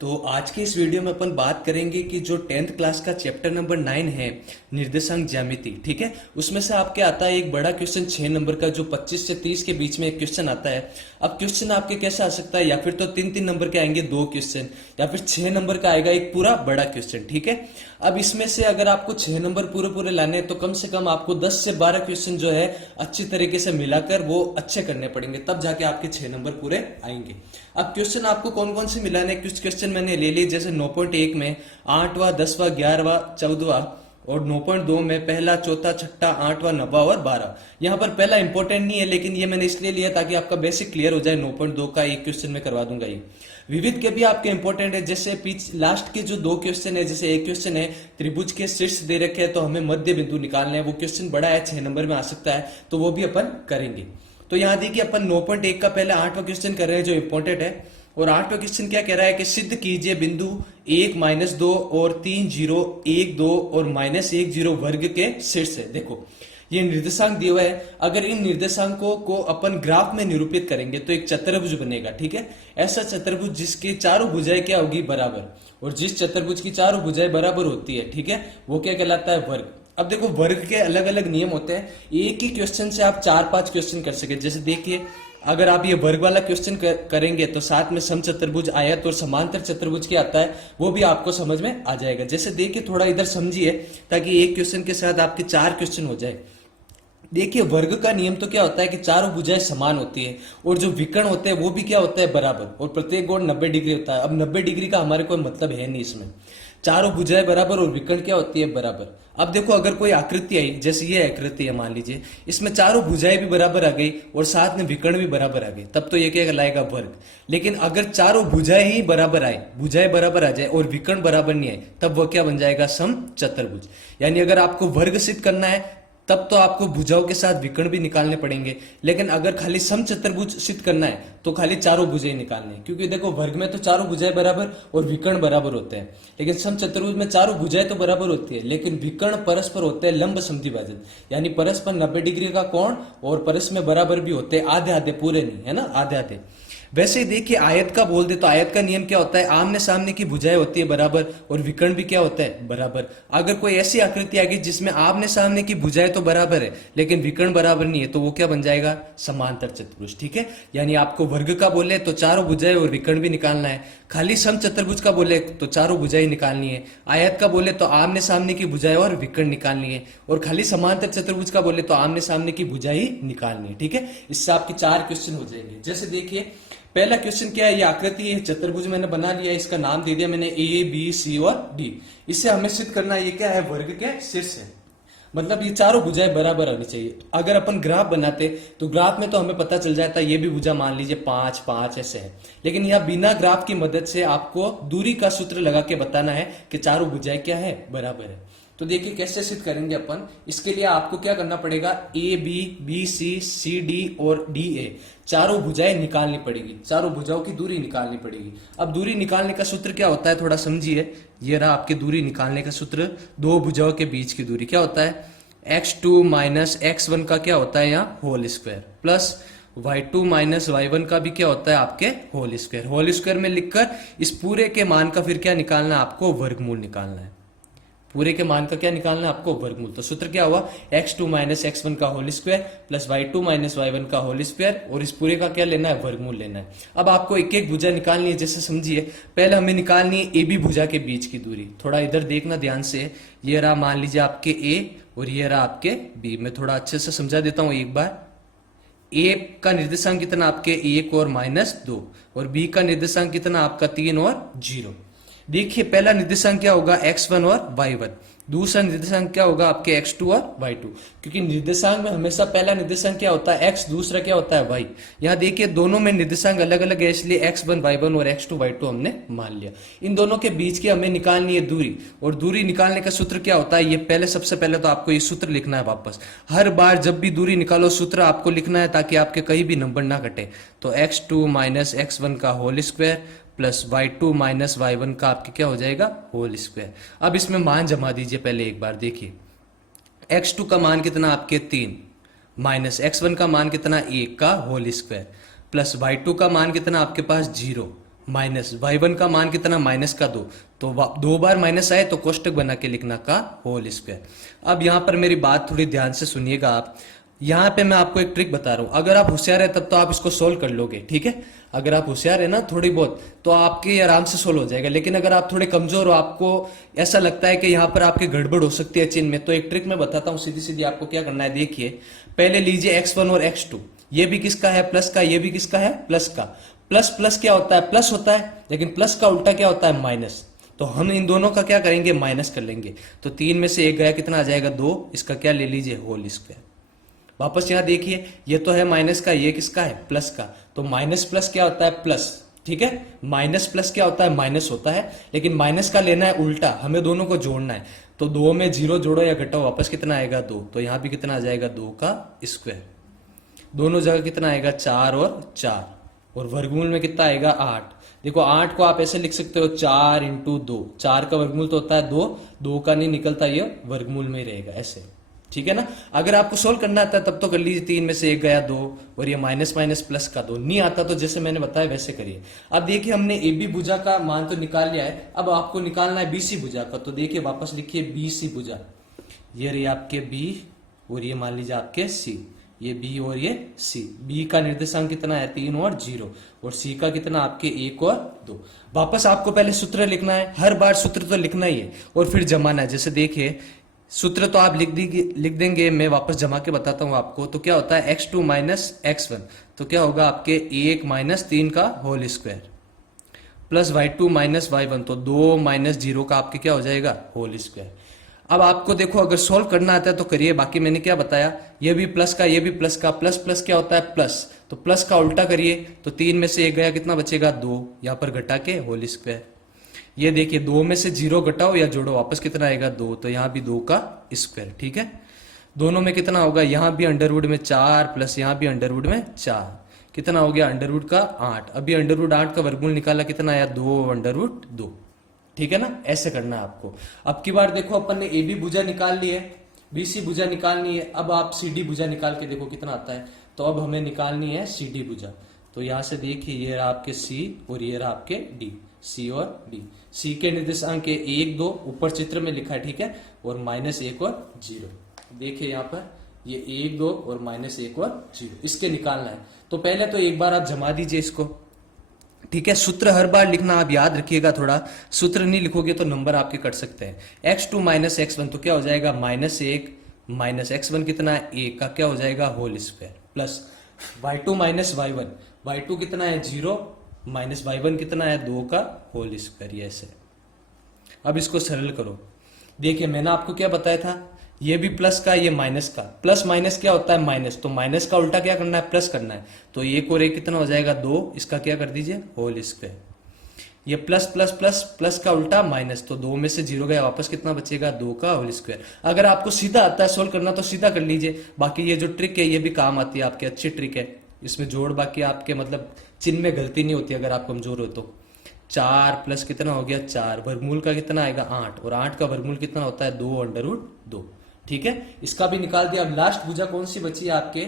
तो आज के इस वीडियो में अपन बात करेंगे कि जो 10th क्लास का चैप्टर नंबर 9 है निर्देशांक ज्यामिति, ठीक है, उसमें से आपके आता है एक बड़ा क्वेश्चन 6 नंबर का जो 25 से 30 के बीच में एक क्वेश्चन आता है। अब क्वेश्चन आपके कैसे आ सकता है, या फिर तो 3-3 नंबर के आएंगे 2 क्वेश्चन, या फिर 6 नंबर का आएगा एक पूरा बड़ा क्वेश्चन, ठीक है। अब इसमें से अगर आपको 6 नंबर पूरे पूरे लाने हैं तो कम से कम आपको 10 से 12 क्वेश्चन जो है अच्छी तरीके से मिलाकर वो अच्छे करने पड़ेंगे, तब जाके आपके 6 नंबर पूरे आएंगे। अब क्वेश्चन आपको कौन कौन से मिलाने, कुछ क्वेश्चन मैंने ले लिए, जैसे 9.1 में 8वां 10वां 11वां 14वां, और 9.2 में पहला चौथा छठा 8वां 9वां और 12। यहाँ पर पहला इंपॉर्टेंट नहीं है, लेकिन ये मैंने इसलिए लिया ताकि आपका बेसिक क्लियर हो जाए। 9.2 का एक क्वेश्चन में करवा दूंगा ये। विविध के भी आपके इंपॉर्टेंट है, जैसे लास्ट के जो 2 क्वेश्चन है, जैसे एक क्वेश्चन है त्रिभुज के शीर्ष दे रखे हैं तो हमें मध्य बिंदु निकालना है, वो क्वेश्चन बड़ा है 6 नंबर में आ सकता है, तो वो भी अपन करेंगे। तो यहाँ देखिए अपन 9.1 का पहले 8वां क्वेश्चन कर रहे हैं जो इंपॉर्टेंट है। और 8वां क्वेश्चन क्या कह रहा है कि सिद्ध कीजिए बिंदु 1 -2 और 3 0 1 2 और -1 0 वर्ग के शीर्ष है। देखो ये निर्देशांक दिया हुआ है, अगर इन निर्देशांकों को अपन ग्राफ में निरूपित करेंगे तो एक चतुर्भुज बनेगा, ठीक है। ऐसा चतुर्भुज जिसकी चारों भुजाएं क्या होगी, बराबर, और जिस चतुर्भुज की चारों भुजाएं बराबर होती है, ठीक है, वो क्या कहलाता है, वर्ग। अब देखो वर्ग के अलग अलग नियम होते हैं, एक ही क्वेश्चन से आप 4-5 क्वेश्चन कर सके। जैसे देखिए अगर आप ये वर्ग वाला क्वेश्चन करेंगे तो साथ में समचतुर्भुज, आयत और समांतर चतुर्भुज क्या आता है वो भी आपको समझ में आ जाएगा। जैसे देखिए थोड़ा इधर समझिए ताकि एक क्वेश्चन के साथ आपके 4 क्वेश्चन हो जाए। देखिए वर्ग का नियम तो क्या होता है कि चारों भुजाएं समान होती है, और जो विकर्ण होते हैं वो भी क्या होता है, बराबर, और प्रत्येक कोण 90 डिग्री होता है। अब 90 डिग्री का हमारे कोई मतलब है नहीं इसमें, चारों भुजाएं बराबर और विकर्ण क्या होती है, बराबर। अब देखो अगर कोई आकृति आई, जैसे ये आकृति है मान लीजिए, इसमें चारों भुजाएं भी बराबर आ गई और साथ में विकर्ण भी बराबर आ गई, तब तो ये क्या कहलाएगा, वर्ग। लेकिन अगर चारों भुजाएं ही बराबर आए, भुजाएं बराबर आ जाए और विकर्ण बराबर नहीं आए, तब वो क्या बन जाएगा, समचतुर्भुज। यानी अगर आपको वर्ग सिद्ध करना है तब तो आपको भुजाओं के साथ विकर्ण भी निकालने पड़ेंगे, लेकिन अगर खाली समचतुर्भुज सिद्ध करना है तो खाली चारों भुजाएं निकालने हैं, क्योंकि देखो वर्ग में तो चारों भुजाएं बराबर और विकर्ण बराबर होते हैं, लेकिन समचतुर्भुज में चारों भुजाएं तो बराबर होती है लेकिन विकर्ण परस्पर होते हैं लंब समद्विभाजक, यानी परस्पर 90 डिग्री का कोण, और परस्पर में बराबर भी होते हैं, आधे आधे, पूरे नहीं, है ना, आधे आधे। वैसे ही देखिए आयत का बोल दे तो आयत का नियम क्या होता है, आमने सामने की भुजाएं होती है बराबर और विकर्ण भी क्या होता है, बराबर। अगर कोई ऐसी आकृति आ गई जिसमें आमने सामने की भुजाएं तो बराबर है लेकिन विकर्ण बराबर नहीं है, तो वो क्या बन जाएगा, समांतर चतुर्भुज, ठीक है। यानी आपको वर्ग का बोले तो चारों भुजाएं और विकर्ण भी निकालना है, खाली समचतुर्भुज का बोले तो चारों भुजाएं निकालनी है, आयत का बोले तो आमने सामने की भुजाएं और विकर्ण निकालनी है, और खाली समांतर चतुर्भुज का बोले तो आमने सामने की भुजाएं ही निकालनी है, ठीक है। इससे आपके 4 क्वेश्चन हो जाएंगे। जैसे देखिए पहला क्वेश्चन क्या है, ये आकृति है चतुर्भुज मैंने बना लिया, इसका नाम दे दिया मैंने ए बी सी और डी। इससे हमें सिद्ध करना है ये क्या है, वर्ग के शीर्ष है, मतलब ये चारों भुजाएं बराबर होनी चाहिए। अगर अपन ग्राफ बनाते तो ग्राफ में तो हमें पता चल जाता ये भी भुजा मान लीजिए 5 5 ऐसे है, लेकिन यहाँ बिना ग्राफ की मदद से आपको दूरी का सूत्र लगा के बताना है कि चारों भुजाएं क्या है, बराबर है। तो देखिए कैसे सिद्ध करेंगे अपन, इसके लिए आपको क्या करना पड़ेगा, A B C C D और डी ए चारों भुजाएं निकालनी पड़ेगी, चारों भुजाओं की दूरी निकालनी पड़ेगी। अब दूरी निकालने का सूत्र क्या होता है, थोड़ा समझिए। ये रहा आपके दूरी निकालने का सूत्र, दो भुजाओं के बीच की दूरी क्या होता है, x2 माइनस x1 का क्या होता है यहाँ whole square, plus y2 minus y1 का भी क्या होता है आपके होल स्क्वायर। होल स्क्वायर में लिखकर इस पूरे के मान का फिर क्या निकालना है, आपको वर्गमूल निकालना है। पूरे के मान का क्या निकालना है आपको, वर्गमूल। तो सूत्र क्या हुआ, x2 माइनस x1 का whole square plus y2 minus y1 का होल स्क्वायर, और इस पूरे का क्या लेना है, वर्गमूल लेना है। अब आपको एक एक भुजा निकालनी है, जैसे समझिए पहले हमें निकालनी है ए बी भुजा के बीच की दूरी। थोड़ा इधर देखना ध्यान से, ये रहा मान लीजिए आपके ए और ये रहा आपके बी। मैं थोड़ा अच्छे से समझा देता हूं एक बार। ए का निर्देशांक कितना आपके 1 और -2, और बी का निर्देशांक कितना आपका 3 और 0। देखिए पहला निर्देशांक क्या होगा, x1 और y1, दूसरा निर्देशांक क्या होगा आपके x2 और y2, क्योंकि निर्देशांक में हमेशा पहला निर्देशांक क्या होता है x, दूसरा क्या होता है y। यहाँ देखिए दोनों में निर्देशांक अलग अलग है, इसलिए x1 y1 और x2 y2 हमने मान लिया। इन दोनों के बीच की हमें निकालनी है दूरी, और दूरी निकालने का सूत्र क्या होता है, ये पहले सबसे पहले तो आपको ये सूत्र लिखना है वापस। हर बार जब भी दूरी निकालो सूत्र आपको लिखना है ताकि आपके कहीं भी नंबर ना घटे। तो x2 माइनस x1 का whole square plus y2 minus y1 का आपके क्या हो जाएगा, होल स्क्वायर। अब इसमें मान जमा दीजिए पहले एक बार, देखिए x2 का मान कितना आपके 3, माइनस x1 का मान कितना 1 का होल स्क्वायर, प्लस y2 का मान कितना आपके पास 0, माइनस y1 का मान कितना, माइनस का 2, तो 2 बार माइनस आए तो कोष्टक बना के लिखना का होल स्क्वायर। अब यहां पर मेरी बात थोड़ी ध्यान से सुनिएगा आप, यहाँ पे मैं आपको एक ट्रिक बता रहा हूं, अगर आप होशियार है तब तो आप इसको सोल्व कर लोगे, ठीक है। अगर आप होशियार है ना थोड़ी बहुत, तो आपके आराम से सोल्व हो जाएगा। लेकिन अगर आप थोड़े कमजोर हो, आपको ऐसा लगता है कि यहाँ पर आपके गड़बड़ हो सकती है चिन्ह में, तो एक ट्रिक मैं बताता हूँ सीधी सीधी आपको क्या करना है। देखिए पहले लीजिए x1 और x2, ये भी किसका है, प्लस का, ये भी किसका है, प्लस का। प्लस प्लस क्या होता है, प्लस होता है, लेकिन प्लस का उल्टा क्या होता है, माइनस। तो हम इन दोनों का क्या करेंगे, माइनस कर लेंगे। तो 3 में से 1 गया, कितना आ जाएगा, 2। इसका क्या ले लीजिए, होल स्क्वायर। वापस यहां देखिए, ये तो है माइनस का, ये किसका है, प्लस का। तो माइनस प्लस क्या होता है, प्लस, ठीक है। माइनस प्लस क्या होता है, माइनस होता है, लेकिन माइनस का लेना है उल्टा, हमें दोनों को जोड़ना है। तो 2 में 0 जोड़ो या घटाओ, वापस कितना आएगा, 2। तो यहां भी कितना आ जाएगा, 2 का स्क्वायर। दोनों जगह कितना आएगा, 4 और 4, और वर्गमूल में कितना आएगा, 8। देखो 8 को आप ऐसे लिख सकते हो, 4 इंटू 2, 4 का वर्गमूल तो होता है 2, 2 का नहीं निकलता, ये वर्गमूल में ही रहेगा ऐसे, ठीक है ना। अगर आपको सोल्व करना आता है तब तो कर लीजिए, 3 में से 1 गया, 2, और ये माइनस माइनस प्लस का 2। नहीं आता तो जैसे मैंने बताया वैसे करिए। अब देखिए हमने ए बी भुजा का मान तो निकाल लिया है, अब आपको निकालना है बीसी भुजा का। तो देखिए वापस लिखिए बीसी भुजा, ये रही आपके बी, और ये मान लीजिए आपके सी, ये बी और ये सी। बी का निर्देशांक कितना है, 3 और 0, और सी का कितना आपके 1 और 2। वापस आपको पहले सूत्र लिखना है, हर बार सूत्र तो लिखना ही है, और फिर जमाना है। जैसे देखिए सूत्र तो आप लिख देंगे, मैं वापस जमा के बताता हूं आपको। तो क्या होता है, x2 माइनस x1, तो क्या होगा आपके 1 माइनस 3 का whole square, plus y2 minus y1, तो 2 माइनस 0 का आपके क्या हो जाएगा, होल स्क्वायर। अब आपको देखो अगर सोल्व करना आता है तो करिए, बाकी मैंने क्या बताया, ये भी प्लस का, ये भी प्लस का, प्लस प्लस क्या होता है, प्लस। तो प्लस का उल्टा करिए, तो 3 में से 1 गया, कितना बचेगा, 2, यहां पर घटा के होल स्क्वायर। ये देखिए 2 में से 0 घटाओ या जोड़ो, वापस कितना आएगा, 2, तो यहां भी 2 का स्क्वायर, ठीक है। दोनों में कितना होगा, यहां भी अंडरवुड में 4, प्लस यहां भी अंडरवुड में 4, कितना हो गया, अंडरवुड का 8। अभी अंडरवुड 8 का वर्गमूल निकाला, कितना आया, 2 अंडरवुड 2, ठीक है ना। ऐसे करना है आपको। अब की बार देखो अपन ने ए बी भुजा निकाल ली है, बी सी भुजा निकालनी है। अब आप सी डी भुजा निकाल के देखो कितना आता है। तो अब हमें निकालनी है सी डी भुजा। तो यहां से देखिए ये रहा आपके सी, और ये रहा आपके डी, सी और डी। सी के निर्देशांक 1 2 ऊपर चित्र में लिखा है, ठीक है, और -1 और 0। देखिए यहाँ पर ये 1 2 और -1 और 0, इसके निकालना है। तो पहले तो एक बार आप जमा दीजिए इसको, ठीक है। सूत्र हर बार लिखना आप याद रखिएगा, थोड़ा सूत्र नहीं लिखोगे तो नंबर आपके कट सकते हैं। x2 माइनस x1, तो क्या हो जाएगा, -1 माइनस x1 कितना है, 1 का क्या हो जाएगा, whole square, plus y2 minus y1, y2 कितना है, 0, माइनस y1 कितना है, 2 का होल स्क्वायर, ये ऐसे। अब इसको सरल करो। देखिए मैंने आपको क्या बताया था, ये भी प्लस का, ये माइनस का। प्लस माइनस क्या होता है, माइनस। तो माइनस का उल्टा क्या करना है, प्लस करना है। तो 1 और 1 कितना हो जाएगा, 2, इसका क्या कर दीजिए, होल स्क्वायर। ये प्लस प्लस प्लस प्लस का उल्टा माइनस, तो 2 में से 0 गया, वापस कितना बचेगा, 2 का होल स्क्वायर। अगर आपको सीधा आता है सोल्व करना तो सीधा कर लीजिए, बाकी ये जो ट्रिक है ये भी काम आती है आपकी, अच्छी ट्रिक है। इसमें जोड़ बाकी आपके मतलब चिन्ह में गलती नहीं होती अगर आप कमजोर हो तो। 4 प्लस कितना हो गया, 4, वर्गमूल का कितना आएगा, 8, और 8 का वर्गमूल कितना होता है, 2 अंडरवुड 2, ठीक है। इसका भी निकाल दिया। अब लास्ट भुजा कौन सी बची है आपके,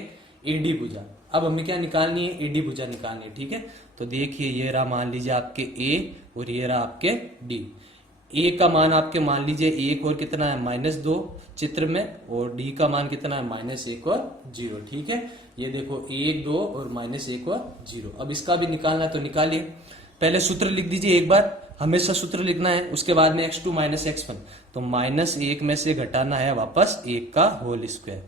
एडी भुजा। अब हमें क्या निकालनी है, एडी भुजा निकालनी है, ठीक है। तो देखिए ये रहा मान लीजिए आपके ए, और ये रहा आपके डी। ए का मान आपके मान लीजिए 1 और कितना है, -2 चित्र में, और डी का मान कितना है, -1 और 0, ठीक है। ये देखो 1 2 और -1 और 0। अब इसका भी निकालना है तो निकालिए। पहले सूत्र लिख दीजिए एक बार, हमेशा सूत्र लिखना है, उसके बाद में x2 माइनस x1। तो -1 में से घटाना है वापस 1 का होल स्क्वायर,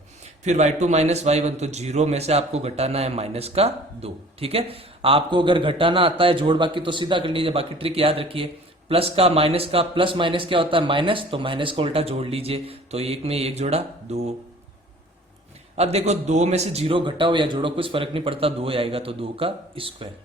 फिर y2 माइनस y1, तो 0 में से आपको घटाना है -2, ठीक है। आपको अगर घटाना आता है जोड़ बाकी तो सीधा कर लीजिए, बाकी ट्रिक याद रखिए। प्लस का माइनस का, प्लस माइनस क्या होता है, माइनस, तो माइनस को उल्टा जोड़ लीजिए। तो 1 में 1 जोड़ा 2। अब देखो 2 में से 0 घटाओ या जोड़ो कुछ फर्क नहीं पड़ता, 2 आएगा, तो 2 का स्क्वायर।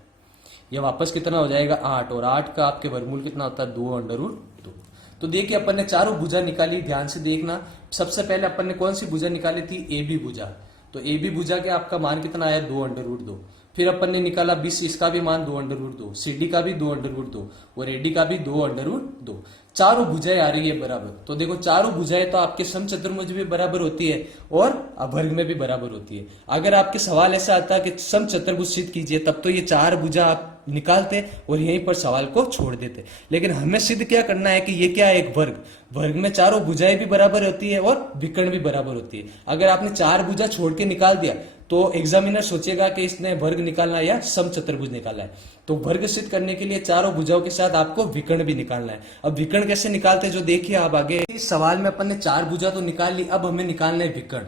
ये वापस कितना हो जाएगा, 8, और 8 का आपके वर्गमूल कितना होता है, 2 अंडरवुड 2। तो देखिए अपन ने चारों भुजा निकाली, ध्यान से देखना। सबसे पहले अपन ने कौन सी भुजा निकाली थी, ए बी भुजा। तो ए बी भुजा के आपका मान कितना आया, 2 अंडरवुड 2। फिर अपन ने निकाला बी सी, इसका भी मान 2 अंडरवुड 2, सी डी का भी 2 अंडरवुड 2, और एडी का भी 2 अंडरवुड 2। चारों भुजाएं आ रही है बराबर। तो देखो चारों भुजाएं तो आपके समचतुर्भुज में बराबर होती है और अवर्ग में भी बराबर होती है। अगर आपके सवाल ऐसा आता है कि समचतुर्भुज सिद्ध कीजिए, तब तो ये 4 भुजा आप निकालते और यहीं पर सवाल को छोड़ देते। लेकिन हमें सिद्ध क्या करना है कि ये क्या है, एक वर्ग। वर्ग में चारों भुजाएं भी बराबर होती है और विकर्ण भी बराबर होती है। अगर आपने चार भुजा छोड़ के निकाल दिया तो एग्जामिनर सोचेगा कि इसने वर्ग निकालना है या समचतुर्भुज निकालना है। तो वर्ग सिद्ध करने के लिए चारों भुजाओं के साथ आपको विकर्ण भी निकालना है। अब विकर्ण कैसे निकालते हैं जो देखिए आप आगे। इस सवाल में अपन ने चार भुजा तो निकाल ली, अब हमें निकालना है विकर्ण।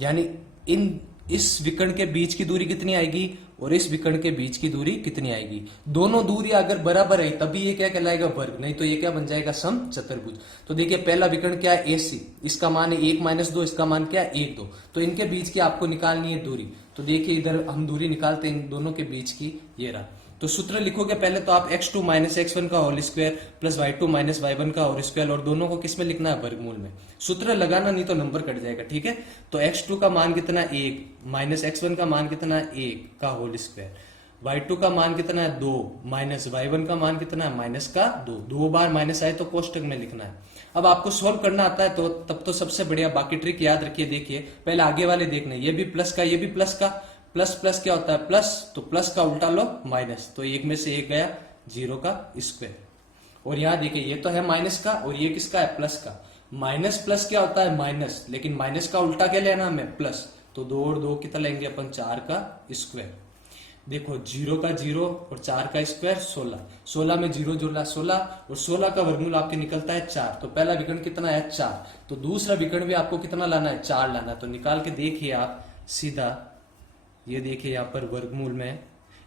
यानी इस विकर्ण के बीच की दूरी कितनी आएगी और इस विकर्ण के बीच की दूरी कितनी आएगी। दोनों दूरी अगर बराबर है तभी ये क्या कहलाएगा, वर्ग। नहीं तो ये क्या बन जाएगा, समचतुर्भुज। तो देखिए पहला विकर्ण क्या है, AC, इसका मान है 1 - 2, इसका मान क्या है 1 2। तो इनके बीच की आपको निकालनी है दूरी। तो देखिए इधर हम दूरी निकालते हैं इन दोनों के बीच की, ये रहा। तो सूत्र लिखोगे पहले तो आप x2 - x1 का whole square plus y2 - y1 का होल स्क्वायर, और दोनों को किस में लिखना है, वर्गमूल में। सूत्र लगाना नहीं तो नंबर कट जाएगा, ठीक है। तो x2 का मान कितना है 1 माइनस x1 का मान कितना है 1 का होल स्क्वायर, y2 का मान कितना है 2 माइनस y1 का मान कितना है माइनस का 2। 2 बार माइनस आए तो कोष्टक में लिखना है। अब आपको सॉल्व करना आता है तो तब तो सबसे बढ़िया। बाकी ट्रिक याद रखिए। देखिए पहले आगे वाले देखने, ये भी प्लस का ये भी प्लस का। प्लस प्लस क्या होता है, प्लस। तो प्लस का उल्टा लो माइनस, तो एक में से एक गया, 0 का स्क्वायर। और यहां देखिए ये तो है माइनस का और ये किसका है, प्लस का। माइनस प्लस क्या होता है, माइनस। लेकिन माइनस का उल्टा क्या लेना हमें, प्लस। तो 2 और 2 कितना लेंगे अपन, 4 का स्क्वायर। देखो 0 का 0 और 4 का स्क्वायर 16। 16 में 0 जोड़ा 16 और 16 का वर्गमूल आपके निकलता है 4। तो पहला विकर्ण कितना है, 4। तो दूसरा विकर्ण भी आपको कितना लाना है, 4 लाना है। तो निकाल के देखिए आप सीधा, ये देखिए यहाँ पर वर्गमूल में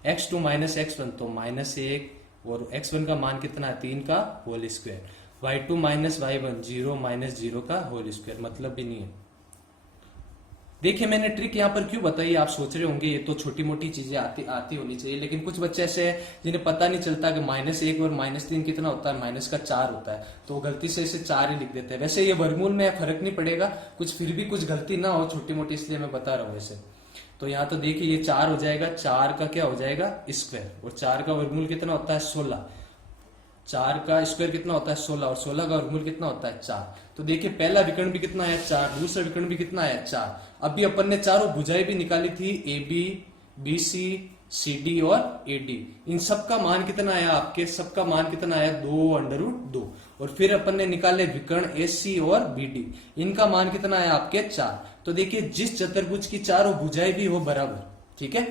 x2 - x1 तो -1 और x1 का मान कितना है 3 का होल स्क्वायर, y2 - y1 0 - 0 का होल स्क्वायर, मतलब भी नहीं है। देखिए मैंने ट्रिक यहाँ पर क्यों बताई, आप सोच रहे होंगे ये तो छोटी मोटी चीजें आती होनी चाहिए, लेकिन कुछ बच्चे ऐसे हैं जिन्हें पता नहीं चलता कि -1 और -3 कितना होता है, माइनस का 4 होता है। तो गलती से इसे 4 ही लिख देते हैं। वैसे ये वर्गमूल में फर्क नहीं पड़ेगा कुछ, फिर भी कुछ गलती ना हो छोटी मोटी, इसलिए मैं बता रहा हूँ ऐसे। तो यहाँ तो देखिए ये 4 हो जाएगा, 4 का क्या हो जाएगा स्क्वायर, और 4 का वर्गमूल कितना होता है 16। 4 का स्क्वायर कितना होता है 16 और 16 का वर्गमूल कितना होता है 4। तो देखिए पहला विकर्ण भी कितना है 4, दूसरा विकर्ण भी कितना है 4। अभी अपन ने चारों भुजाएं भी निकाली थी, AB, BC, CD और AD। इन सबका मान कितना आया, आपके सबका मान कितना आया 2√2। और फिर अपन ने निकाले विकर्ण AC और BD, इनका मान कितना आया आपके 4। तो देखिए जिस चतुर्भुज की चारों भुजाएं भी हो बराबर, ठीक है,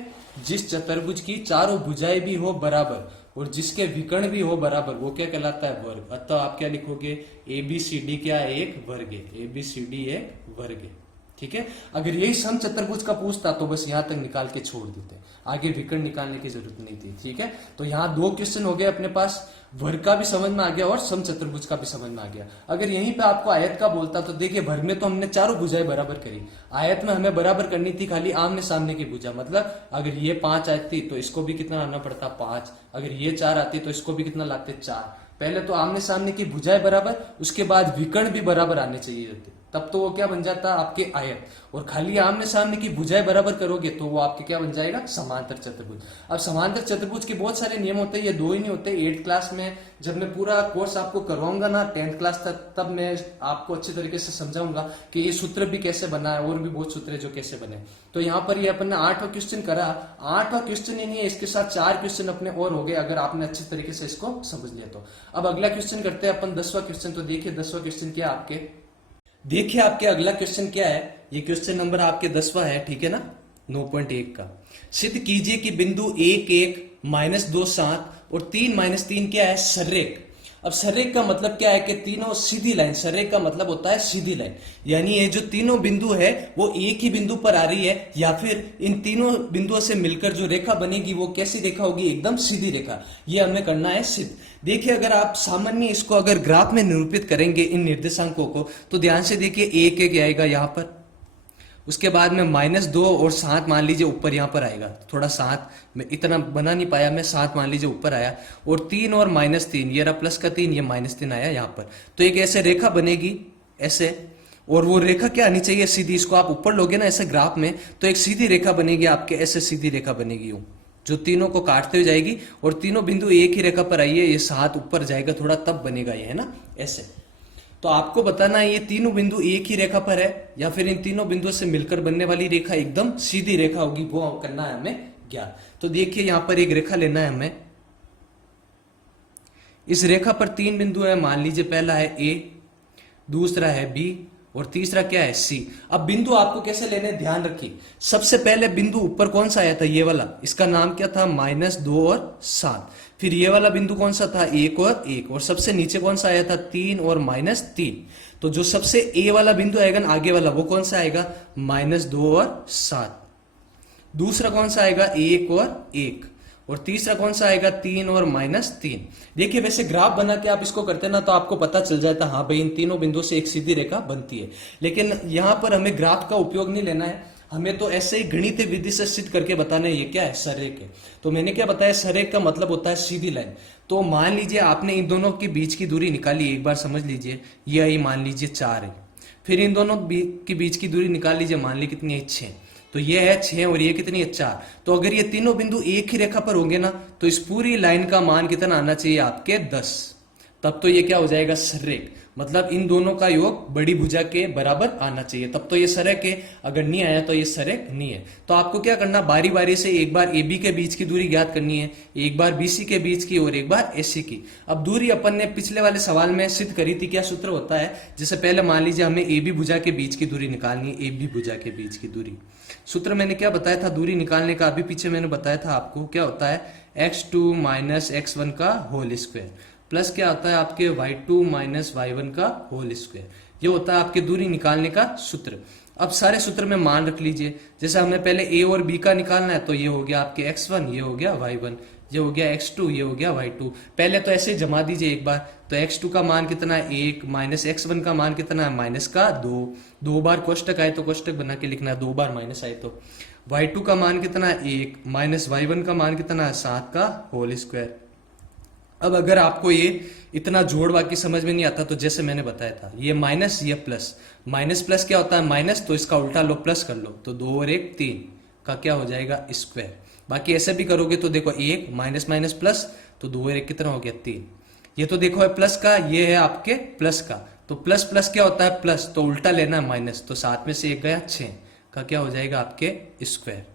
जिस चतुर्भुज की चारों भुजाएं भी हो बराबर और जिसके विकर्ण भी हो बराबर, वो क्या कहलाता है, वर्ग। अतः आप क्या लिखोगे, ABCD क्या एक वर्ग है, ABCD एक वर्ग है, ठीक है। अगर यही समचतुर्भुज का पूछता तो बस यहां तक निकाल के छोड़ देते, आगे विकर्ण निकालने की जरूरत नहीं थी, ठीक है। तो यहाँ 2 क्वेश्चन हो गए अपने पास, वर्ग का भी समझ में आ गया और समचतुर्भुज का भी समझ में आ गया। अगर यहीं पे आपको आयत का बोलता तो देखिए वर्ग में तो हमने चारों भुजाएं बराबर करी, आयत में हमें बराबर करनी थी खाली आमने सामने की भुजा। मतलब अगर ये 5 आती तो इसको भी कितना लाना पड़ता 5, अगर ये 4 आती तो इसको भी कितना लाते 4। पहले तो आमने सामने की भुजाएं बराबर, उसके बाद विकर्ण भी बराबर आने चाहिए होते, तब तो वो क्या बन जाता आपके आयत। और खाली आमने सामने की भुजाएं बराबर करोगे तो वो आपके क्या बन जाएगा, समांतर चतुर्भुज। अब समांतर चतुर्भुज के बहुत सारे नियम होते हैं, ये 2 ही नहीं होते। 8th क्लास में जब मैं पूरा कोर्स आपको करवाऊंगा ना 10th क्लास तक, तब मैं आपको अच्छे तरीके से समझाऊंगा कि ये सूत्र भी कैसे बना है और भी बहुत सूत्र है जो कैसे बने। तो यहाँ पर ये अपन ने 8वां क्वेश्चन करा, 8वां क्वेश्चन ही नहीं है, इसके साथ 4 क्वेश्चन अपने और हो गए अगर आपने अच्छे तरीके से इसको समझ लिया तो। अब अगला क्वेश्चन करते हैं अपन 10वां क्वेश्चन। तो देखिए 10वां क्वेश्चन क्या आपके, देखिए आपके अगला क्वेश्चन क्या है, ये क्वेश्चन नंबर आपके 10वां है, ठीक है ना, 9.1 का। सिद्ध कीजिए कि बिंदु 1 1 -2 7 और 3 -3 क्या है, सररेख। अब सररेख का मतलब क्या है कि तीनों सीधी लाइन, सररेख का मतलब होता है सीधी लाइन। यानी ये जो तीनों बिंदु है वो एक ही बिंदु पर आ रही है, या फिर इन तीनों बिंदुओं से मिलकर जो रेखा बनेगी वो कैसी रेखा होगी, एकदम सीधी रेखा। ये हमें करना है सिद्ध। देखिए अगर आप सामान्य इसको अगर ग्राफ में निरूपित करेंगे इन निर्देशांकों को, तो ध्यान से देखिए 1 1 आएगा यहाँ पर, उसके बाद में -2 और 7 मान लीजिए ऊपर यहाँ पर आएगा, थोड़ा 7 मैं इतना बना नहीं पाया, मैं 7 मान लीजिए ऊपर आया, और 3 और -3, ये रहा प्लस का 3, ये -3 आया यहाँ पर। तो एक ऐसे रेखा बनेगी ऐसे, और वो रेखा क्या आनी चाहिए, सीधी। इसको आप ऊपर लोगे ना ऐसे ग्राफ में तो एक सीधी रेखा बनेगी आपके, ऐसे सीधी रेखा बनेगी यूं, जो तीनों को काटते हुए जाएगी, और तीनों बिंदु एक ही रेखा पर आइए, ये 7 ऊपर जाएगा थोड़ा, तब बनेगा ये, है ना, ऐसे। तो आपको बताना है ये तीनों बिंदु एक ही रेखा पर है या फिर इन तीनों बिंदुओं से मिलकर बनने वाली रेखा एकदम सीधी रेखा होगी, वो करना है हमें ज्ञात। तो देखिए यहाँ पर एक रेखा लेना है हमें, इस रेखा पर तीन बिंदु है, मान लीजिए पहला है ए, दूसरा है बी और तीसरा क्या है सी। अब बिंदु आपको कैसे लेने ध्यान रखिए। सबसे पहले बिंदु ऊपर कौन सा आया था, ये वाला, इसका नाम क्या था, -2 और 7। फिर ये वाला बिंदु कौन सा था, 1 और 1। और सबसे नीचे कौन सा आया था, 3 और -3। तो जो सबसे ए वाला बिंदु आएगा ना आगे वाला, वो कौन सा आएगा, -2 और 7। दूसरा कौन सा आएगा, 1 और 1। और तीसरा कौन सा आएगा, 3 और -3। देखिए वैसे ग्राफ बना के आप इसको करते ना तो आपको पता चल जाता, हाँ भाई इन तीनों बिंदुओं से एक सीधी रेखा बनती है। लेकिन यहां पर हमें ग्राफ का उपयोग नहीं लेना है, हमें तो ऐसे ही गणितीय विधि से सिद्ध करके बताना है ये क्या है, सररेख है। तो मैंने क्या बताया, सररेख का मतलब होता है सीधी लाइन। तो मान लीजिए आपने इन दोनों के बीच की दूरी निकाली, एक बार समझ लीजिए, ये आई मान लीजिए 4 है। फिर इन दोनों के बीच की दूरी निकाल लीजिए, मान ली कितनी है, 6। तो ये है 6 और ये कितनी है, 4। तो अगर ये तीनों बिंदु एक ही रेखा पर होंगे ना, तो इस पूरी लाइन का मान कितना आना चाहिए आपके, 10। तब तो ये क्या हो जाएगा, सररेख। मतलब इन दोनों का योग बड़ी भुजा के बराबर आना चाहिए, तब तो ये सररेख है। अगर नहीं आया तो ये सररेख नहीं है। तो आपको क्या करना, बारी बारी से एक बार ए बी के बीच की दूरी ज्ञात करनी है, एक बार बी सी के बीच की और एक बार ए सी की। अब दूरी अपन ने पिछले वाले सवाल में सिद्ध करी थी, क्या सूत्र होता है, जैसे पहले मान लीजिए हमें ए बी भुजा के बीच की दूरी निकालनी है, ए बी भुजा के बीच की दूरी। सूत्र मैंने क्या बताया था दूरी निकालने का, अभी पीछे मैंने बताया था आपको, क्या होता है, x2 - x1 का होल स्क्वायर प्लस क्या होता है आपके y2 - y1 का होल स्क्वायर। ये होता है आपके दूरी निकालने का सूत्र। अब सारे सूत्र में मान रख लीजिए, जैसे हमें पहले a और b का निकालना है, तो ये हो गया आपके x1, ये हो गया y1, ये हो गया x2, ये हो गया y2। पहले तो ऐसे ही जमा दीजिए एक बार। तो x2 का मान कितना है, 1, -x1 का मान कितना है, -2। 2 बार कोष्टक आए तो कोष्टक बना के लिखना है, 2 बार माइनस आए तो। y2 का मान कितना है, 1, -y1 का मान कितना है, 7 का होल स्क्वायर। अब अगर आपको ये इतना जोड़ बाकी समझ में नहीं आता, तो जैसे मैंने बताया था, ये माइनस ये प्लस, माइनस प्लस क्या होता है, माइनस, तो इसका उल्टा लो, प्लस कर लो, तो 2 और 1 3 का क्या हो जाएगा, स्क्वायर। बाकी ऐसे भी करोगे तो देखो 1 माइनस माइनस प्लस, तो 2 और 1 कितना हो गया, 3। ये तो देखो है प्लस का, ये है आपके प्लस का, तो प्लस प्लस क्या होता है, प्लस, तो उल्टा लेना है माइनस, तो 7 में से 1 गया, 6 का क्या हो जाएगा आपके स्क्वायर।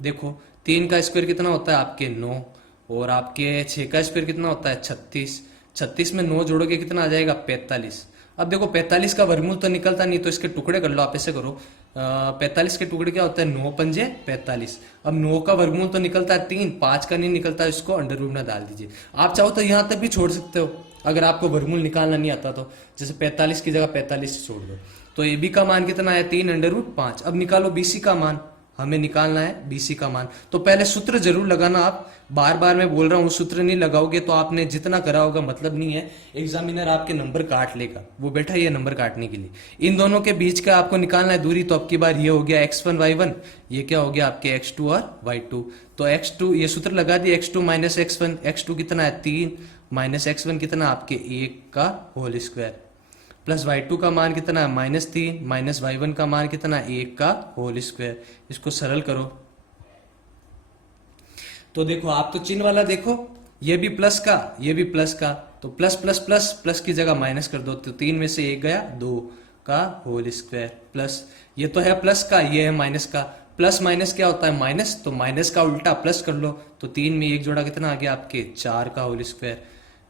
देखो 3 का स्क्वायर कितना होता है आपके 9, और आपके 6 का स्क्वायर कितना होता है 36। 36 में 9 जोड़ोगे कितना आ जाएगा 45। अब देखो 45 का वर्गमूल तो निकलता नहीं, तो इसके टुकड़े कर लो, आप ऐसे करो, 45 के टुकड़े क्या होता है, 9 पंजे 45। अब 9 का वर्गमूल तो निकलता है 3, 5 का नहीं निकलता, इसको अंडर रूट में डाल दीजिए। आप चाहो तो यहाँ तक भी छोड़ सकते हो, अगर आपको वर्गमूल निकालना नहीं आता तो, जैसे 45 की जगह 45 छोड़ दो। तो ए बी का मान कितना है, 3 अंडर रूट 5। अब निकालो बी सी का मान, हमें निकालना है बीसी का मान। तो पहले सूत्र जरूर लगाना, आप बार बार मैं बोल रहा हूं, सूत्र नहीं लगाओगे तो आपने जितना करा होगा मतलब नहीं है, एग्जामिनर आपके नंबर काट लेगा, वो बैठा ही है नंबर काटने के लिए। इन दोनों के बीच का आपको निकालना है दूरी, तो अब की बार ये हो गया x1 y1, ये क्या हो गया आपके x2 और y2। तो x2 ये सूत्र लगा दिया, x2 - x1, x2 कितना है 3 - x1 कितना आपके 1 का होल स्क्वायर, प्लस y2 का मान कितना है -3 माइनस y1 का मान कितना है 1 का होल स्क्वायर। इसको सरल करो तो देखो, आप तो चिन्ह वाला देखो, ये भी प्लस का, ये भी प्लस का, तो प्लस प्लस प्लस प्लस की जगह माइनस कर दो, तो 3 में से 1 गया 2 का होल स्क्वायर, प्लस ये तो है प्लस का, ये है माइनस का। प्लस माइनस क्या होता है माइनस, तो माइनस का उल्टा प्लस कर लो, तो 3 में 1 जोड़ा कितना आ गया आपके 4 का होल स्क्वायर।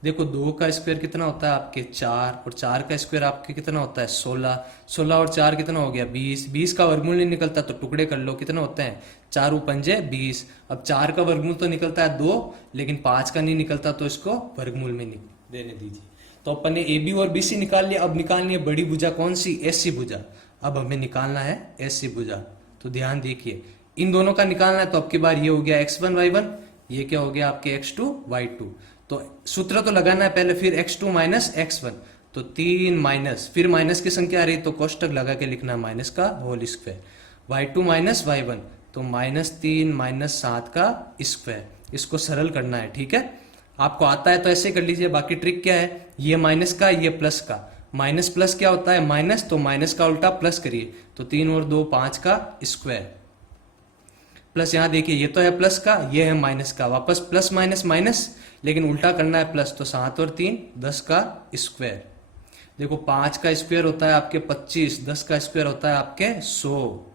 देखो 2 का स्क्वायर कितना होता है आपके 4, और 4 का स्क्वायर आपके कितना होता है 16। 16 और 4 कितना हो गया 20। 20 का वर्गमूल नहीं निकलता तो टुकड़े कर लो, कितना होते हैं 4 पंजे 20। अब 4 का वर्गमूल तो निकलता है 2, लेकिन 5 का नहीं निकलता, तो इसको वर्गमूल में देने दीजिए। तो अपन ने ए बी और बी सी निकाल लिया। अब निकालनी है बड़ी भुजा, कौन सी, एस सी भुजा। अब हमें निकालना है एस सी भुजा, तो ध्यान देखिए, इन दोनों का निकालना है। तो अब की बार ये हो गया x1 y1, ये क्या हो गया आपके x2 y2। तो सूत्र तो लगाना है पहले, फिर x2 माइनस x1, तो 3 माइनस, फिर माइनस की संख्या आ रही तो कोष्टक लगा के लिखना माइनस का whole square, y2 minus y1, तो -3 माइनस 7 का स्क्वायर। इसको सरल करना है, ठीक है। आपको आता है तो ऐसे कर लीजिए, बाकी ट्रिक क्या है, ये माइनस का, ये प्लस का। माइनस प्लस क्या होता है माइनस, तो माइनस का उल्टा प्लस करिए, तो 3 और 2 5 का स्क्वायर, प्लस यहाँ देखिए ये तो है प्लस का, ये है माइनस का, वापस प्लस माइनस माइनस, लेकिन उल्टा करना है प्लस, तो 7 और 3 10 का स्क्वायर। देखो 5 का स्क्वायर होता है आपके 25, 10 का स्क्वायर होता है आपके 100।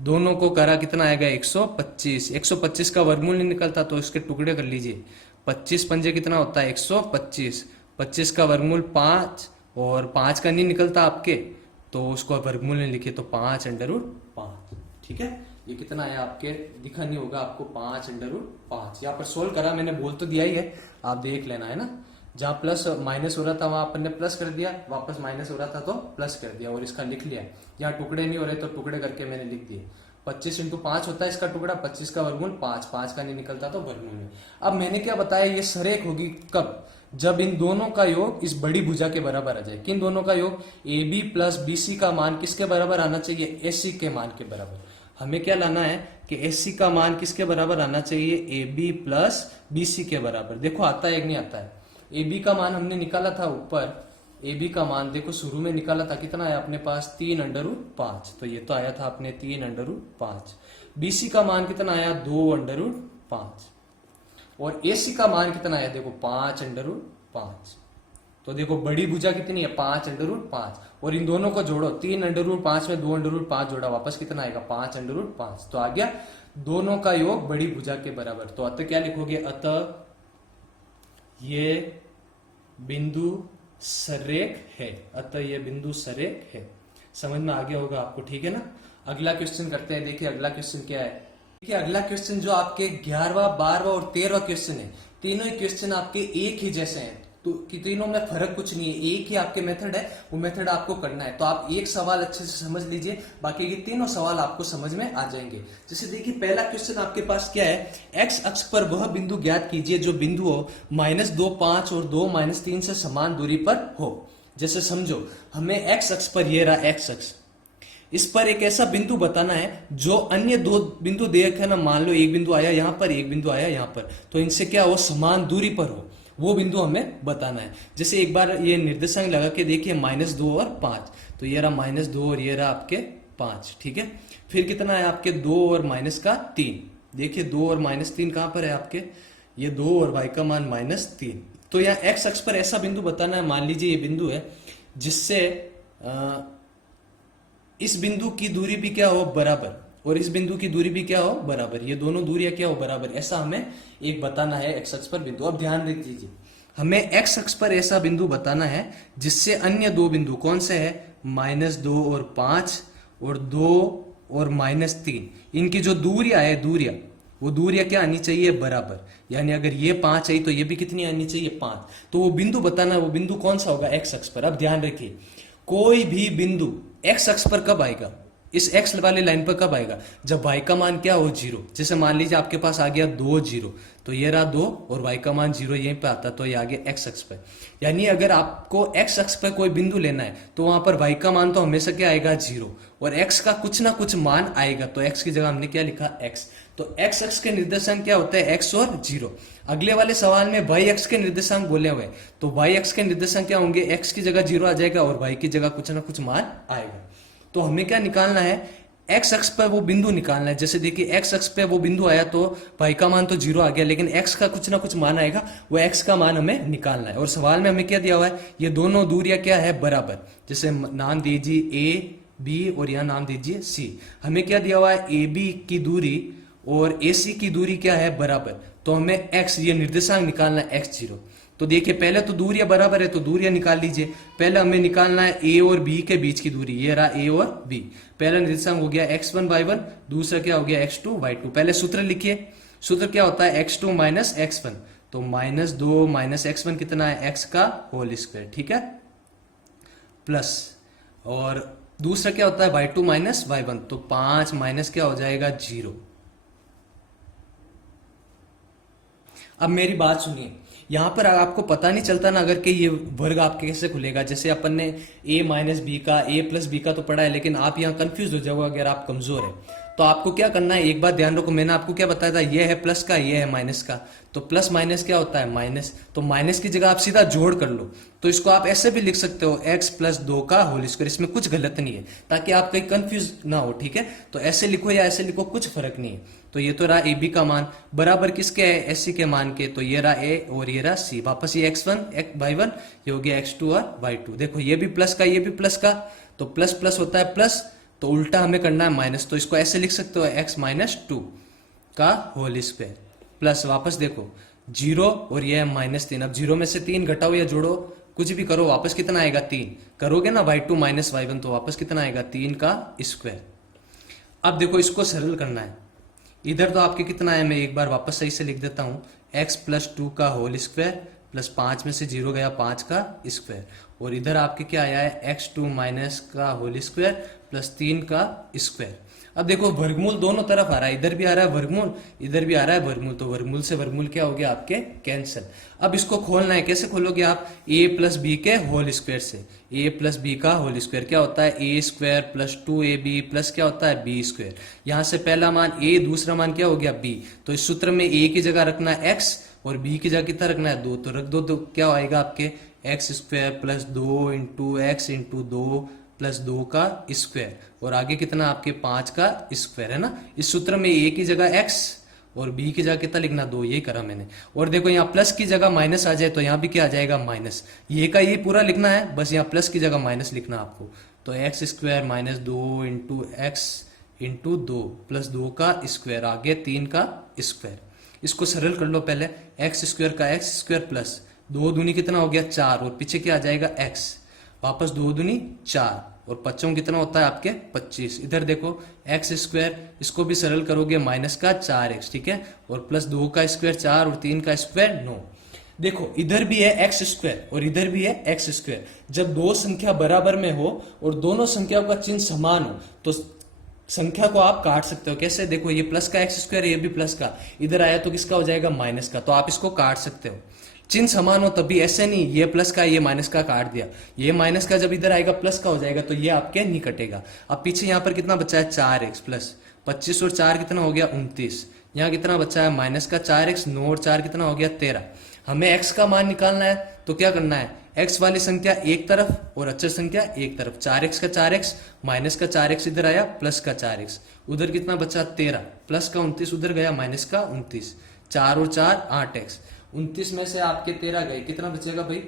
दोनों को करा कितना आएगा 125। 125 का वर्गमूल नहीं निकलता, तो इसके टुकड़े कर लीजिए, 25 पंजे कितना होता है 125, 25 का वर्गमूल 5, और 5 का नहीं निकलता आपके, तो उसको वर्गमूल में लिखे तो 5 अंडर रूट 5। ठीक है, ये कितना है आपके दिखा नहीं होगा आपको, 5 अंडर रूट 5। यहाँ पर सोल्व करा मैंने, बोल तो दिया ही है, आप देख लेना है ना। जहाँ प्लस माइनस हो रहा था वहां अपन ने प्लस कर दिया, वापस माइनस हो रहा था तो प्लस कर दिया, और इसका लिख लिया। यहाँ टुकड़े नहीं हो रहे तो टुकड़े करके मैंने लिख दिए। 25 इंटू 5 होता है इसका टुकड़ा, 25 का वर्गमूल 5, 5 का नहीं निकलता तो वर्गमूल में। अब मैंने क्या बताया, ये सरेख होगी कब, जब इन दोनों का योग इस बड़ी भुजा के बराबर आ जाए। किन दोनों का योग, A B plus B C का मान किसके बराबर आना चाहिए, एस सी के मान के बराबर। हमें क्या लाना है कि एस सी का मान किसके बराबर आना चाहिए, A B plus B C के बराबर। देखो आता है एक नहीं आता है। ए बी का मान हमने निकाला था ऊपर, ए बी का मान देखो शुरू में निकाला था, कितना आया अपने पास 3 अंडर रूट 5, तो ये तो आया था अपने 3 अंडर रूट 5। बी सी का मान कितना आया 2 अंडर रूट 5, और ए सी का मान कितना आया देखो 5 अंडर रूट 5। तो देखो बड़ी भुजा कितनी है 5 अंडर रूट 5, और इन दोनों को जोड़ो, 3 अंडर रूट 5 में 2 अंडर रूट 5 जोड़ा, वापस कितना आएगा 5 अंडर रूट 5। तो आ गया दोनों का योग बड़ी भुजा के बराबर। तो अतः क्या लिखोगे, अतः ये बिंदु सरेख है, अतः ये बिंदु सरेख है। समझ में आ गया होगा आपको, ठीक है ना। अगला क्वेश्चन करते हैं। देखिए अगला क्वेश्चन क्या है। देखिए अगला क्वेश्चन जो आपके 11वां 12वां और 13वां क्वेश्चन है, तीनों ही क्वेश्चन आपके एक ही जैसे हैं, तो कि तीनों में फर्क कुछ नहीं है, एक ही आपके मेथड है, वो मेथड आपको करना है। तो आप एक सवाल अच्छे से समझ लीजिए, बाकी के तीनों सवाल आपको समझ में आ जाएंगे। जैसे देखिए पहला क्वेश्चन आपके पास क्या है, एक्स अक्ष पर वह बिंदु ज्ञात कीजिए जो बिंदु हो -2 5 और 2 -3 से समान दूरी पर हो। जैसे समझो हमें एक्स अक्ष पर, ये रहा एक्स अक्ष, इस पर एक ऐसा बिंदु बताना है जो अन्य दो बिंदु देखे ना, मान लो एक बिंदु आया यहां पर, एक बिंदु आया यहां पर, तो इनसे क्या हो, समान दूरी पर हो, वो बिंदु हमें बताना है। जैसे एक बार ये निर्देशांक लगा के देखिए -2 और 5, तो ये रहा -2 और ये रहा आपके 5, ठीक है। फिर कितना है आपके 2 और -3, देखिए 2 और -3 कहां पर है आपके, ये 2 और y का मान -3। तो यहाँ x अक्ष पर ऐसा बिंदु बताना है, मान लीजिए ये बिंदु है जिससे इस बिंदु की दूरी भी क्या हो, बराबर, और इस बिंदु की दूरी भी क्या हो, बराबर, ये दोनों दूरियां क्या हो, बराबर, ऐसा हमें एक बताना है एक्स अक्ष पर बिंदु। अब ध्यान रख दीजिए, हमें एक्स अक्ष पर ऐसा बिंदु बताना है जिससे अन्य दो बिंदु कौन से है, -2 और 5 और 2 और -3, इनकी जो दूरियां है, दूरियां, वो दूरियां क्या आनी चाहिए, बराबर। यानी अगर ये 5 है तो ये भी कितनी आनी चाहिए, 5। तो वो बिंदु बताना है, वो बिंदु कौन सा होगा, एक्स अक्ष पर। अब ध्यान रखिए, कोई भी बिंदु एक्स अक्ष पर कब आएगा, इस एक्स वाली लाइन पर कब आएगा, जब y का मान क्या हो, 0। जैसे मान लीजिए आपके पास आ गया 2 0, तो ये रहा 2 और y का मान 0 यहीं पे आता, तो ये आ गया एक्स अक्ष पर। यानी अगर आपको एक्स अक्ष पर कोई बिंदु लेना है तो वहां पर y का मान तो हमेशा क्या आएगा, 0, और x का कुछ ना कुछ मान आएगा, तो x की जगह हमने क्या लिखा, x। तो x अक्ष के निर्देशांक क्या होता है, x और 0। अगले वाले सवाल में y अक्ष के निर्देशांक बोले हुए, तो y अक्ष के निर्देशांक क्या होंगे, x की जगह 0 आ जाएगा और y की जगह कुछ ना कुछ मान आएगा। तो हमें क्या निकालना है, एक्स अक्ष पर वो बिंदु निकालना है। जैसे देखिए एक्स अक्ष पे वो बिंदु आया तो y का मान तो 0 आ गया, लेकिन x का कुछ ना कुछ मान आएगा, वो x का मान हमें निकालना है। और सवाल में हमें क्या दिया हुआ है, ये दोनों दूरियां क्या है, बराबर। जैसे नाम दीजिए a b और यहाँ नाम दीजिए c। हमें क्या दिया हुआ है, ए बी की दूरी और ए सी की दूरी क्या है, बराबर। तो हमें x, ये निर्देशांक निकालना है x0। तो देखिए पहले तो दूरियां बराबर है, तो दूरियां निकाल लीजिए। पहले हमें निकालना है a और b के बीच की दूरी, ये रहा a और b। पहला निर्देशांक हो गया x1 y1, दूसरा क्या हो गया x2 y2। पहले सूत्र लिखिए, सूत्र क्या होता है, x2 माइनस x1, तो -2 माइनस x1 कितना है, x का होल स्क्वायर, ठीक है, प्लस, और दूसरा क्या होता है y2 माइनस y1, तो 5 माइनस क्या हो जाएगा, 0। अब मेरी बात सुनिए, यहां पर आपको पता नहीं चलता ना अगर कि ये वर्ग आपके कैसे खुलेगा। जैसे अपन ने a माइनस बी का, a प्लस बी का तो पढ़ा है, लेकिन आप यहाँ कंफ्यूज हो जाओगे अगर आप कमजोर है। तो आपको क्या करना है, एक बात ध्यान रखो, मैंने आपको क्या बताया था, ये है प्लस का, ये है माइनस का, तो प्लस माइनस क्या होता है, माइनस। तो माइनस की जगह आप सीधा जोड़ कर लो, तो इसको आप ऐसे भी लिख सकते हो, x प्लस 2 का होल स्क्वायर। इसमें कुछ गलत नहीं है, ताकि आप कहीं कंफ्यूज ना हो, ठीक है। तो ऐसे लिखो या ऐसे लिखो, कुछ फर्क नहीं है। तो ये तो रहा ए बी का मान बराबर किसके है, एस सी के मान के, तो ये रहा ए और ये रहा सी। वापस ये x1 y1, ये हो गया x2 और y2। देखो ये भी प्लस का, ये भी प्लस का, तो प्लस प्लस होता है प्लस, तो उल्टा हमें करना है माइनस। तो इसको ऐसे लिख सकते हो, x माइनस 2 का होल स्क्वायर, प्लस वापस देखो जीरो और ये है -3। अब जीरो में से 3 घटाओ या जोड़ो, कुछ भी करो, वापस कितना आएगा 3। करोगे ना y2 माइनस y1 तो वापस कितना आएगा 3 का स्क्वायर। अब देखो इसको सरल करना है। इधर तो आपके कितना है, मैं एक बार वापस सही से लिख देता हूं, x+2 का होल स्क्वायर प्लस 5 में से 0 गया 5 का स्क्वायर, और इधर आपके क्या आया है x2 माइनस का होल स्क्वायर प्लस 3 का स्क्वायर। अब देखो वर्गमूल दोनों तरफ आ रहा है, इधर भी आ रहा है वर्गमूल, इधर भी आ रहा है वर्गमूल, तो वर्गमूल से वर्गमूल क्या हो गया आपके कैंसिल। अब इसको खोलना है, कैसे खोलोगे आप, a प्लस बी के होल स्क्वायर से। a प्लस बी का होल स्क्वायर क्या होता है, a square plus 2ab plus क्या होता है b स्क्वायर। यहां से पहला मान a, दूसरा मान क्या हो गया b, तो इस सूत्र में a की जगह रखना है x और b की जगह कितना रखना है 2, तो रख दो, तो क्या आएगा आपके x square plus 2 into x into 2 plus 2 का स्क्वायर, और आगे कितना आपके 5 का स्क्वायर है ना। इस सूत्र में a की जगह x और b की जगह कितना लिखना 2, यही करा मैंने। और देखो यहाँ प्लस की जगह माइनस आ जाए तो यहाँ भी क्या आ जाएगा माइनस, ये का ये पूरा लिखना है, बस यहाँ प्लस की जगह माइनस लिखना आपको। तो x square minus 2 into x into 2 plus 2 का स्क्वायर, आगे 3 का स्क्वायर। इसको सरल कर लो पहले, एक्स स्क्वायर का एक्स स्क्वायर प्लस 2 दूनी कितना हो गया 4, और पीछे क्या आ जाएगा x, वापस 2 दूनी 4 और 5 कितना होता है आपके 25। इधर देखो एक्स स्क्वायर, इसको भी सरल करोगे माइनस का 4x, ठीक है, और प्लस 2 का स्क्वायर 4 और 3 का स्क्वायर 9। देखो इधर भी है एक्स स्क्वायर और इधर भी है एक्स स्क्वायर। जब दो संख्या बराबर में हो और दोनों संख्याओं का चिन्ह समान हो तो संख्या को आप काट सकते हो। कैसे, देखो ये प्लस का एक्स स्क्वायर, ये भी प्लस का, इधर आया तो किसका हो जाएगा माइनस का, तो आप इसको काट सकते हो। चिन्ह समान हो तभी, ऐसे नहीं ये प्लस का ये माइनस का काट दिया, ये माइनस का जब इधर आएगा प्लस का हो जाएगा तो ये आपके नहीं कटेगा। अब पीछे यहाँ पर कितना बचा है 4x प्लस 25 और 4 कितना हो गया 29, यहाँ कितना बचा है माइनस का 4x, 9 और 4 कितना हो गया 13। हमें x का मान निकालना है तो क्या करना है, x वाली संख्या एक तरफ और अचर संख्या एक तरफ, 4x का 4x माइनस का 4x इधर आया प्लस का 4x, उधर कितना बचा 13 प्लस का 29 उधर गया माइनस का 29, 4 और 4 8x, 29 में से आपके 13 गए, कितना बचेगा भाई,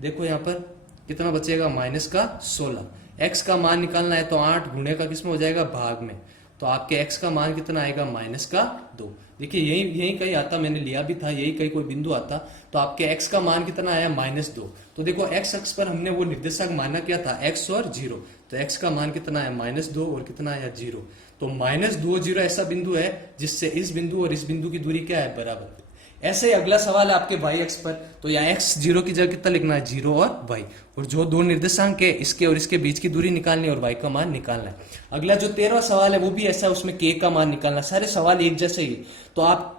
देखो यहाँ पर कितना बचेगा माइनस का 16। x का मान निकालना है तो 8 गुणे का किसमें हो जाएगा भाग में, तो आपके x का मान कितना आएगा माइनस का 2। देखिए यही यही कहीं आता, मैंने लिया भी था, यही कहीं कोई बिंदु आता तो आपके x का मान कितना आया -2। तो देखो x अक्ष पर हमने वो निर्देशांक माना क्या था x और 0, तो x का मान कितना है -2 और कितना आया 0, तो -2 0 ऐसा बिंदु है जिससे इस बिंदु और इस बिंदु की दूरी क्या है बराबर। ऐसे ही अगला सवाल है आपके y अक्ष पर, तो यहाँ x 0 की जगह कितना लिखना है 0 और y, और जो दो निर्देशांक है इसके और इसके बीच की दूरी निकालनी है और y का मान निकालना है। अगला जो 13वां सवाल है वो भी ऐसा है, उसमें k का मान निकालना। सारे सवाल एक जैसे ही, तो आप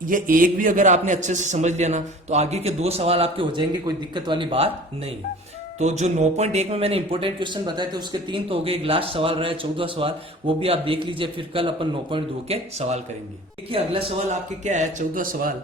ये एक भी अगर आपने अच्छे से समझ लिया ना तो आगे के 2 सवाल आपके हो जाएंगे, कोई दिक्कत वाली बात नहीं। तो जो 9.1 में मैंने इंपोर्टेंट क्वेश्चन बताए थे उसके 3 तो हो गए, एक लास्ट सवाल रहा है 14वां सवाल, वो भी आप देख लीजिए, फिर कल अपन 9.2 के सवाल करेंगे। देखिए अगला सवाल आपके क्या है 14वां सवाल,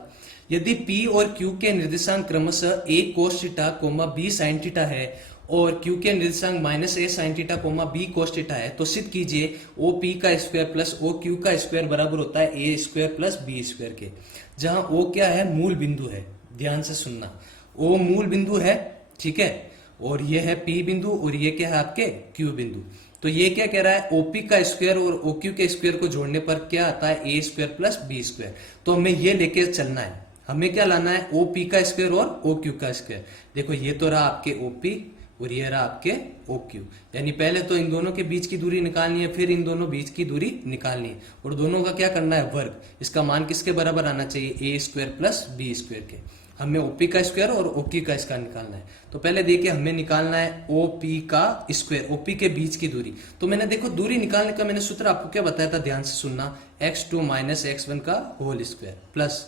यदि P और Q के निर्देशांक क्रमशः a cos theta, b sin theta है और Q के निर्देशांक -a sin theta, b cos theta है, तो सिद्ध कीजिए OP का स्क्वायर प्लस OQ का स्क्वायर बराबर होता है a square plus b square के, जहां O क्या है मूल बिंदु है, ध्यान से सुनना, O मूल बिंदु है, ठीक है, और ये है P बिंदु और ये क्या है आपके Q बिंदु। तो ये क्या कह रहा है OP का स्क्वायर और OQ के स्क्वायर को जोड़ने पर क्या आता है a square plus b square, तो हमें ये लेके चलना है, हमें क्या लाना है OP का स्क्वायर और OQ का स्क्वायर। देखो ये तो रहा आपके OP और ये रहा आपके OQ, यानी पहले तो इन दोनों के बीच की दूरी निकालनी है, फिर इन दोनों बीच की दूरी निकालनी है, और दोनों का क्या करना है वर्ग। इसका मान किसके बराबर आना चाहिए a square plus b square के। हमें OP का स्क्वायर और OQ का इसका निकालना है। तो पहले देखिए हमें निकालना है OP का स्क्वायर, OP के बीच की दूरी। तो मैंने देखो दूरी निकालने का मैंने सूत्र आपको क्या बताया था, ध्यान से सुनना, x2 माइनस x1 का whole square plus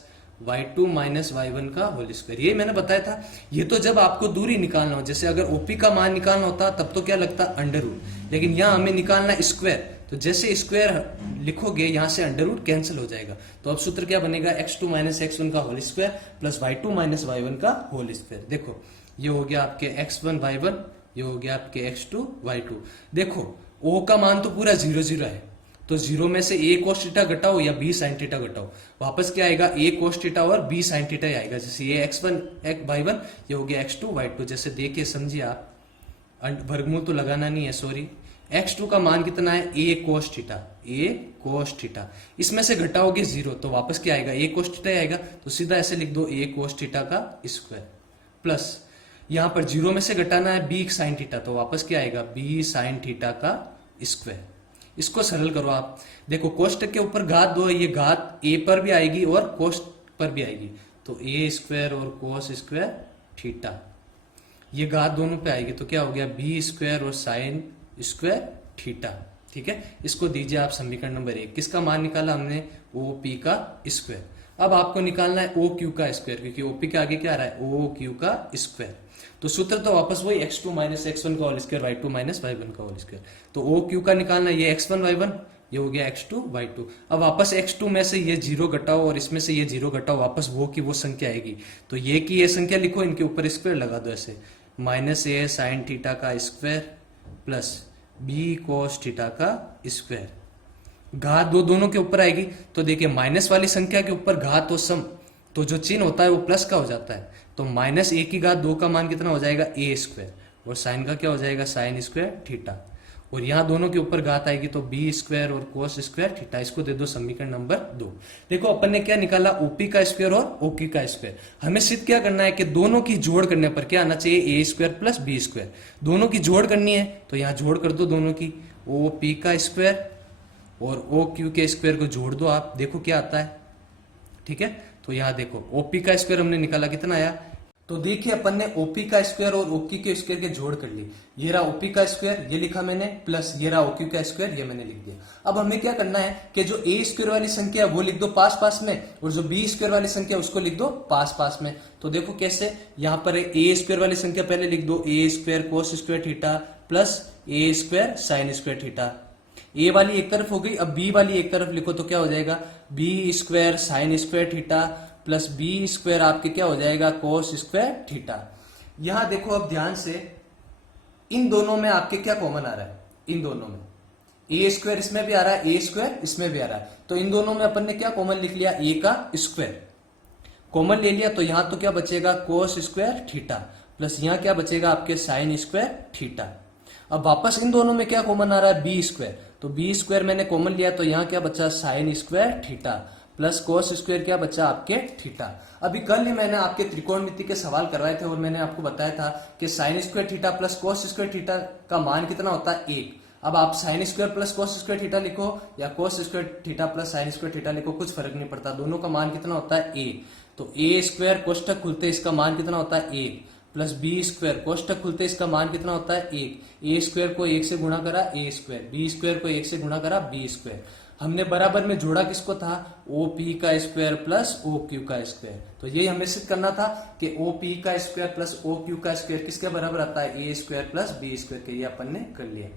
y2 minus y1 का होल स्क्वायर, ये मैंने बताया था। ये तो जब आपको दूरी निकालना हो, जैसे अगर OP का मान निकालना होता तब तो क्या लगता अंडर रूट, लेकिन यहाँ हमें निकालना स्क्वायर, तो जैसे स्क्वायर लिखोगे यहाँ से अंडर रूट कैंसिल हो जाएगा। तो अब सूत्र क्या बनेगा x2 माइनस x1 का whole square plus y2 minus y1 का होल स्क्वायर। देखो ये हो गया आपके x1 y1, ये हो गया आपके x2 y2। देखो O का मान तो पूरा 0 0 है, तो 0 में से a cos थीटा घटाओ या b sin थीटा घटाओ, वापस क्या आएगा a cos थीटा और b sin थीटा ही आएगा। जैसे ये x1 y1, ये हो गया x2 y2, जैसे देखिए समझिए आप, वर्गमूल तो लगाना नहीं है, सॉरी, x2 का मान कितना है, a cos theta, a cos theta. इसमें से घटाओगे 0 तो वापस क्या आएगा, a cos थीटा आएगा। तो सीधा ऐसे लिख दो a cos थीटा का स्क्वायर प्लस यहां पर 0 में से घटाना है b sin थीटा, तो वापस क्या आएगा, b sin थीटा का स्क्वायर। इसको सरल करो आप, देखो कोष्टक के ऊपर घात 2 है, ये घात a पर भी आएगी और कोष्ट पर भी आएगी, तो a स्क्वायर और कोस स्क्वायर थीटा, ये घात दोनों पे आएगी, तो क्या हो गया, b स्क्वायर और साइन स्क्वायर थीटा। ठीक है, इसको दीजिए आप समीकरण नंबर 1। किसका मान निकाला हमने, OP का स्क्वायर। अब आपको निकालना है OQ का स्क्वायर, क्योंकि OP के आगे क्या आ रहा है, OQ का स्क्वायर। तो सूत्र तो वापस वही x2 माइनस x1 का whole square, y2 minus y1 का होल स्क्वायर। तो OQ का निकालना, ये x1 y1, ये हो गया x2 y2। अब वापस x2 में से ये 0 घटाओ और इसमें से ये 0 घटाओ, वापस वो की वो संख्या आएगी। तो ये की ये संख्या लिखो, इनके ऊपर स्क्वायर लगा दो ऐसे, माइनस a साइन थीटा का square plus b cos theta का स्क्वायर। घात दो दोनों के ऊपर आएगी, तो देखिए माइनस वाली संख्या के ऊपर घात और सम, तो जो चिन्ह होता है वो प्लस का हो जाता है। तो माइनस a की घात 2 का मान कितना हो जाएगा, a स्क्वायर, और साइन का क्या हो जाएगा, साइन स्क्वायर थीटा। और यहाँ दोनों के ऊपर घात आएगी, तो b स्क्वायर और कोस स्क्वायर थीटा। इसको दे दो समीकरण नंबर 2। देखो अपन ने क्या निकाला, OP का स्क्वायर और OQ का स्क्वायर। हमें सिद्ध क्या करना है कि दोनों की जोड़ करने पर क्या आना चाहिए, a square plus b square. दोनों की जोड़ करनी है, तो यहाँ जोड़ कर दो दोनों की, OP का स्क्वायर और OQ के स्क्वायर को जोड़ दो आप, देखो क्या आता है। ठीक है, तो यहाँ देखो OP का स्क्वायर हमने निकाला, कितना आया, तो देखिए अपन ने OP का स्क्वायर और OQ के स्क्वायर के जोड़ कर ली। ये रहा OP का स्क्वायर, ये लिखा मैंने, प्लस ये रहा OQ का स्क्वायर, ये मैंने लिख दिया। अब हमें क्या करना है कि जो a स्क्वायर वाली संख्या वो लिख दो पास पास में, और जो b स्क्वायर वाली संख्या उसको लिख दो पास पास में। तो देखो कैसे, यहाँ पर a स्क्वायर वाली संख्या पहले लिख दो, a square cos square theta plus a square sine square theta. A वाली एक तरफ हो गई, अब बी वाली एक तरफ लिखो, तो क्या हो जाएगा, B square sine square theta plus B square आपके क्या हो जाएगा, कोस स्क्वायर थीटा। यहां देखो अब ध्यान से, इन दोनों में आपके क्या कॉमन आ रहा है, इन दोनों में ए स्क्वायर इसमें भी आ रहा है, ए स्क्वायर इसमें भी आ रहा है, तो इन दोनों में अपन ने क्या कॉमन लिख लिया, ए का स्क्वायर कॉमन ले लिया। तो यहां तो क्या बचेगा, कोस स्क्वायर थीटा प्लस यहां क्या बचेगा आपके, साइन स्क्वायर थीटा। अब वापस इन दोनों में क्या कॉमन आ रहा है, बी स्क्वायर, तो बी स्क्वायर मैंने कॉमन लिया, तो यहां क्या बचा, sign square theta plus cos square क्या बचा आपके, थीटा। अभी कल ही मैंने आपके त्रिकोणमिति के सवाल करवाए थे और मैंने आपको बताया था कि sign square theta plus cos square theta का मान कितना होता है, 1। अब आप sine square plus cos square theta लिखो या कोस square theta plus sign square theta लिखो, कुछ फर्क नहीं पड़ता, दोनों का मान कितना होता है, a। तो a स्क्वायर कोष्टक खुलते इसका मान कितना होता है, 1 प्लस बी स्क्वायर कोष्टक खुलते इसका मान कितना होता है, 1। ए स्क्वायर को 1 से गुणा करा ए स्क्वायर, बी स्क्वायर को 1 से गुणा करा बी स्क्वायर। हमने बराबर में जोड़ा किसको था, OP का स्क्वायर प्लस OQ का स्क्वायर। तो यही हमें सिद्ध करना था कि OP का स्क्वायर प्लस OQ का स्क्वायर किसके बराबर आता है, ए स्क्वायर प्लस बी स्क्वायर के। ये अपन ने कर लिया।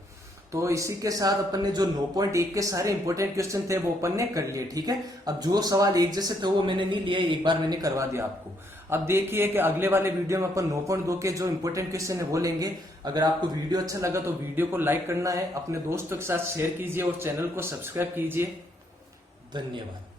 तो इसी के साथ अपन ने जो 9.1 के सारे इंपॉर्टेंट क्वेश्चन थे वो अपन ने कर लिए। ठीक है, अब जो सवाल एक जैसे थे वो मैंने नहीं लिए, एक बार मैंने करवा दिया आपको। अब देखिए कि अगले वाले वीडियो में अपन 9.2 के जो इंपॉर्टेंट क्वेश्चन है वो लेंगे। अगर आपको वीडियो अच्छा लगा तो वीडियो को लाइक करना है, अपने दोस्तों के साथ शेयर कीजिए और चैनल को सब्सक्राइब कीजिए। धन्यवाद।